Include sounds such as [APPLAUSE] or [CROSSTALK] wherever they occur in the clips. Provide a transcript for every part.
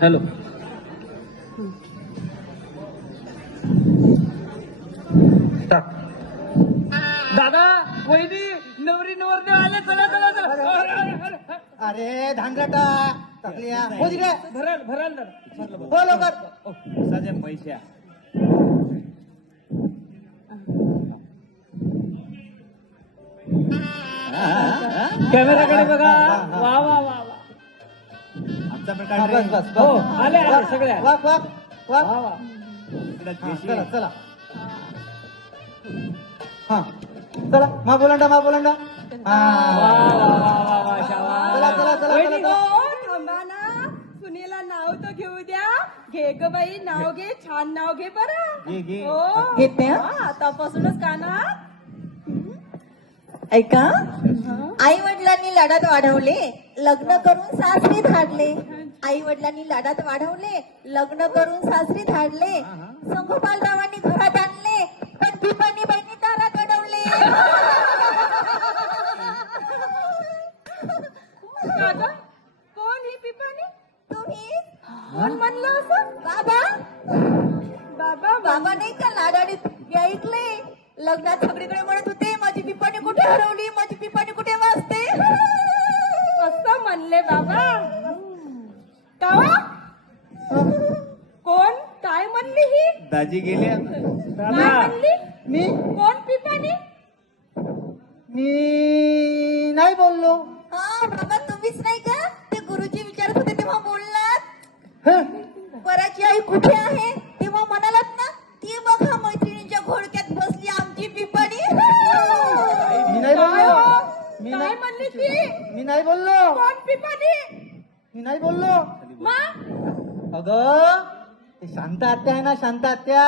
Hello. दादा वहिनी नवरी नवरने आले चला चला चला. अरे धानगटा. टाकल्या हो हो लवकर. सजे कॅमेराकडे बघा. हा, प्रकार बस बस हो बस. आले आले सगळे आले. वाक वाक वाक. वा वा हा, चला चला. हा. चला मा बोलांडा मा बोलांडा. वा हा. वा वा वा वा शाबास. चला चला चला वहिनी, चला हो थांबा ना. सुनीला नाव तर घेऊ द्या. घे ग बाई नाव घे छान नाव घे बरं. घे, घे. हो घेते, हा? हा, आतापासूनच कानात ऐका. आई वडिलांनी लाडात वाढवले लग्न करून सासरी धाडले. आई वडिलांनी लाडात वाढवले लग्न करून सासरी धाडले. संगोपालरावांनी घरात आणले पण पिपाणी बाईंनी दारात अडवले. का ग? कोण ही पिपाणी तुम्ही? कोण म्हणलं असं? बाबा? बाबा बाबा नाही का लाडाडीत? मी ऐकले लग्नात सगळीकडे म्हणत होते माझी पिपाणी कुठे हरवली? माझी पिपाणी असं म्हणले बाबा. कावा? कोण? काय म्हणली ही? दाजी गेले काय म्हणली? मी. कोण पिपाणी मी नाही बोललो. हा बाबा तुम्हीच नाही का? ते गुरुजी विचारत होते तेव्हा बोललात. हं. अगं ते शांत आत्या आहे ना शांत आत्या?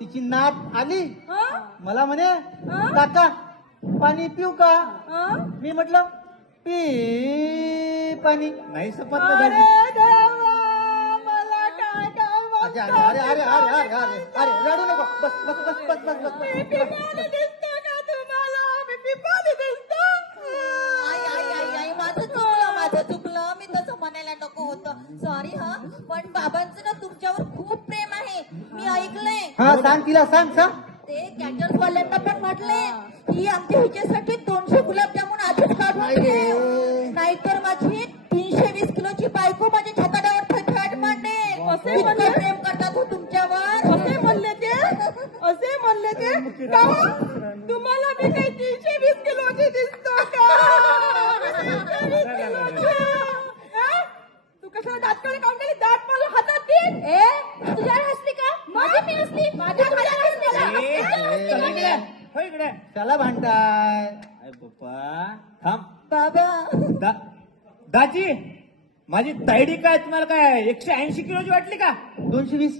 तिची नात आली? मला म्हणे? काका पाणी पिऊ का? मी म्हटलं पी पाणी. नाही म्हणतात अरे अरे अरे अरे अरे अरे रडू नको. बस बस बस बस बस बस बाबांचं ना तुमच्यावर खूप प्रेम आहे. मी ऐकलंय. हा सांग तिला सांग सांग. ते कॅटर्स वाल्यांना पण म्हटले की आमच्या ह्याच्यासाठी दोनशे गुलाबजामुन आधीच काढून ठेव. नाहीतर माझी तीनशे वीस किलोची बायको माझ्या छाताड्यावर फटफट मांडेल असे म्हणले? प्रेम करतात हो तुमच्यावर. असे म्हणले ते. असे म्हणले ते. [LAUGHS] का तुम्हाला मी तुझ्यावर हसली का? माझी मी हसली? माझ्या खाल्यावर हसली ए, का? चल इकडे हो इकडे. त्याला भांडताय अरे पप्पा. थांब. बाबा. दा दाजी माझी तायडी काय तुम्हाला काय एकशे ऐंशी किलोची वाटली का? दोनशे वीस.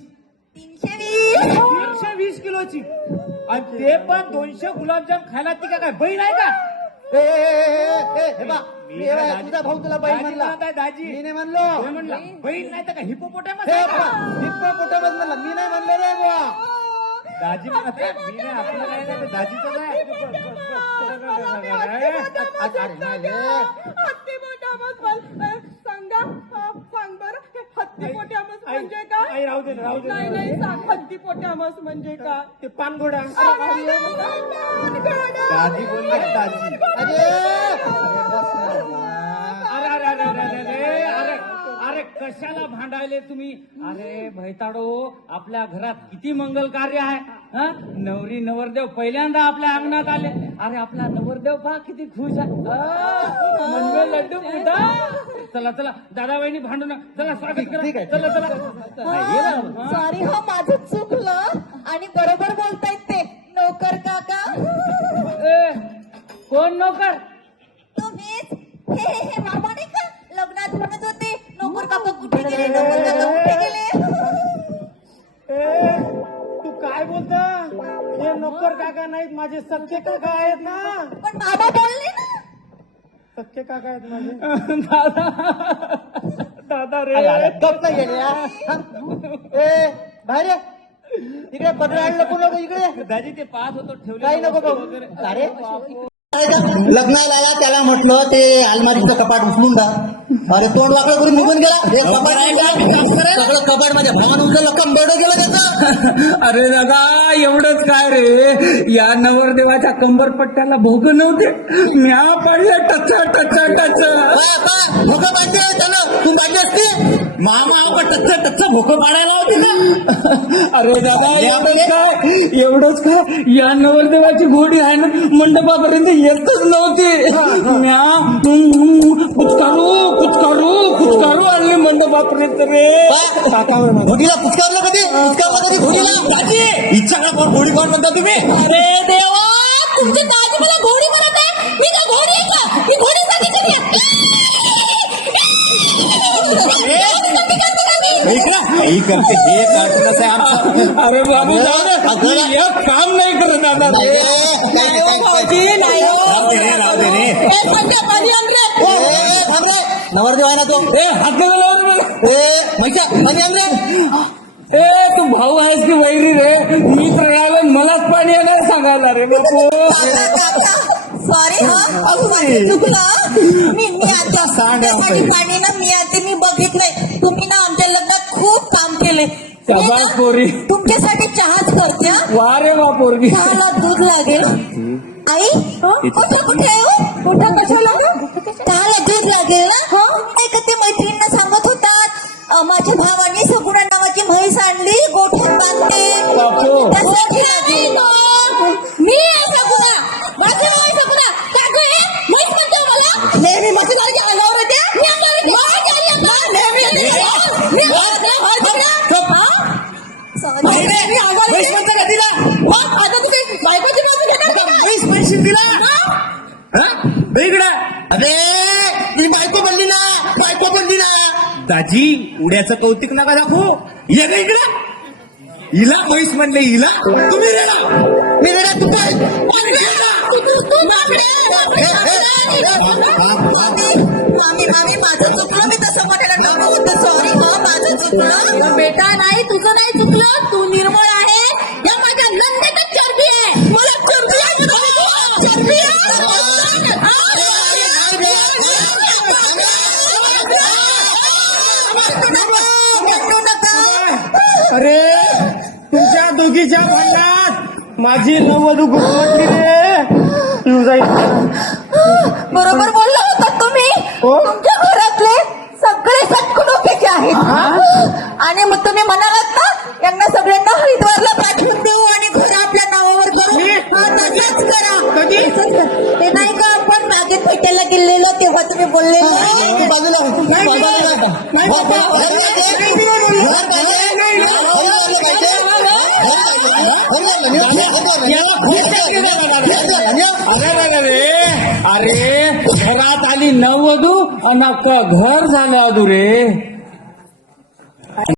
तीनशे वीस. एकशे वीस किलोची. आणि ते पण दोनशे गुलाबजाम खायला ती का काय? बहीण आहे का? ए, ए, ए, ए, हे बा, मी मी हे बा, दाजी- तुझा भाऊ तुला बाई दाजी म्हणला. म्हणत दाजी. मी नाही म्हणलो. म्हणलं बहीण नाही तर का हिपोपोटॅमस हे आहे? बा, का हिप्पोपोटामस म्हणला. मी नाही म्हणलो रे बुवा. दाजी म्हणत आहे, मी नाही आपलं काय नाही ते दाजीचंच आहे अरे, अरे, नाही रे. हत्ती मोठ्यामस म्हण- सांगा सांग बरं म्हणजे काय? आई, राहू दे राहू दे नाही नाही सांग हत्ती पोट्यामस म्हणजे काय? ते अरे देवा, पानगड. दाजी बोलले दाजी अरे अरे, बस ना. अरे अरे अरे अरे अरे अरे अरे अरे कशाला भांडायले तुम्ही? अरे भैताडो आपल्या घरात किती मंगल कार्य आहे हा? नवरी नवरदेव पहिल्यांदा आपल्या अंगणात आले. अरे आपला नवरदेव पहा किती खुश आहे. आ, म्हणजे लड्डू चला चला दादा वहिनी भांडू नका. चला स्वागत करा. ठीक चला चला. हा, ये ना. सॉरी हो माझं चुकलं. आणि बरोबर बोलतायत ते. नोकर काका. ए, कोण नोकर? तुम्हीच. हे हे हे बाबा नाही का? लग्नात म्हणत होते नोकर काका कुठे गेले? नोकर काका कुठे गेले? ए, तू काय बोलता? हे नोकर काका नाहीत माझे सख्खे काका आहेत ना. पण बाबा बोलले ना. सख्खे काका आहेत माझे [LAUGHS] दादा दादा रे अरे, अरे, गप नाही गेले यार. थांब. ए बाहेर ये. इकडे पत्र नको नको इकडे दाजी ते पाहत होतो ठेवले काही नको. अरे लग्नाला आला त्याला म्हटलं ते अलमारीचं कपाट उचलून दा अरे तोंड वाकडं करून निघून गेला. हे कपाट आहे का? सगळं कपाट माझ्या भावानं उचललं कंबेड गेलं त्याचं. [LAUGHS] अरे दादा एवढंच काय रे? या नवरदेवाच्या कंबर पट्ट्याला भोग नव्हते. म्या पडले टच टच टच. भोकं पाडले त्यानं तू पाडली असती? मामा आपण टच टच भोक पाडायला होते ना. [LAUGHS] अरे दादा एवढंच काय? एवढंच काय? या नवरदेवाची घोडी आहे ना मंडपापर्यंत येतच नव्हती. म्या कुचकारू रे. घोडीला पुचकारलं कधी पुचकारलं कधी घोडीला इच्छा का कोण घोडी कोण म्हणता तुम्ही? अरे देवा. तुमची दादी मला घोडी म्हणत आहे. मी का घोडी आहे का? मी घोडी सांगितली ही करते हे कार्टूनच आहे आमचं. अरे बाबू एक काम नाही करत आता. नवरदेव आहे ना तो? ए हात. ए मैसा पाणी आण ए तू भाऊ आहेस की वैरी रे? मी तर मलाच पाणी येणार सांगायला रे बापू. सॉरी हा. चुकलं मी मी आता सांड आहे त्यासाठी पाणी ना मी आता मी बघितलंय. तुम्ही ना आमच्या लग्नात खूप काम केले मी शाबास ना पोरी. तुमच्यासाठी चहाच करते हा. वा रे वा पोरगी. चहाला दूध लागेल. आई कुठं कुठे आहे हो? कुठं कशाला? चहाला दूध लागेल ना अं, माझ्या दाजी उड्याचं कौतिक नका दाखवू. ये ग इकडे. हिला म्हैस म्हणले हिला तुम्ही रेडा मी रेडा तू काय. मामी मामी माझं चुकलं मी तसं सॉरी हा माझं चुकलं. बेटा नाही तुझं नाही चुकलं. तू निर्मळ अरे तुमच्या दोघीच्या भांडणात माझी नववधू घुसमटली रे. जाईल. बरोबर बोलला होता तुम्ही. हो? तुमच्या घरातले सगळे सटकुडोक्याचे आहेत आणि मग तुम्ही म्हणालात ना यांना सगळ्यांना हरिद्वारला पाठवून देऊ आणि घर आपल्या नावावर करू मी? हा, तसंच करा कधी? तसंच करा. ते नाही का आपण मागे भेटायला गेलेलो तेव्हा तुम्ही बोलले तू बाजूला हो, तू बाजूला आता. नाही, हो, हो, बाबा. घर पाहिजे? नाही, मी नाही बोललो. घर पाहिजे? नाही, नाही. घर वाले पाहिजे? घर पाहिजे? घर वाले? घर वाले? घर वाले? याला खोटं केलं दादा. घर वाले? अरे अरे घरात आली नववधू आणि अख्खं घर झालं अधू रे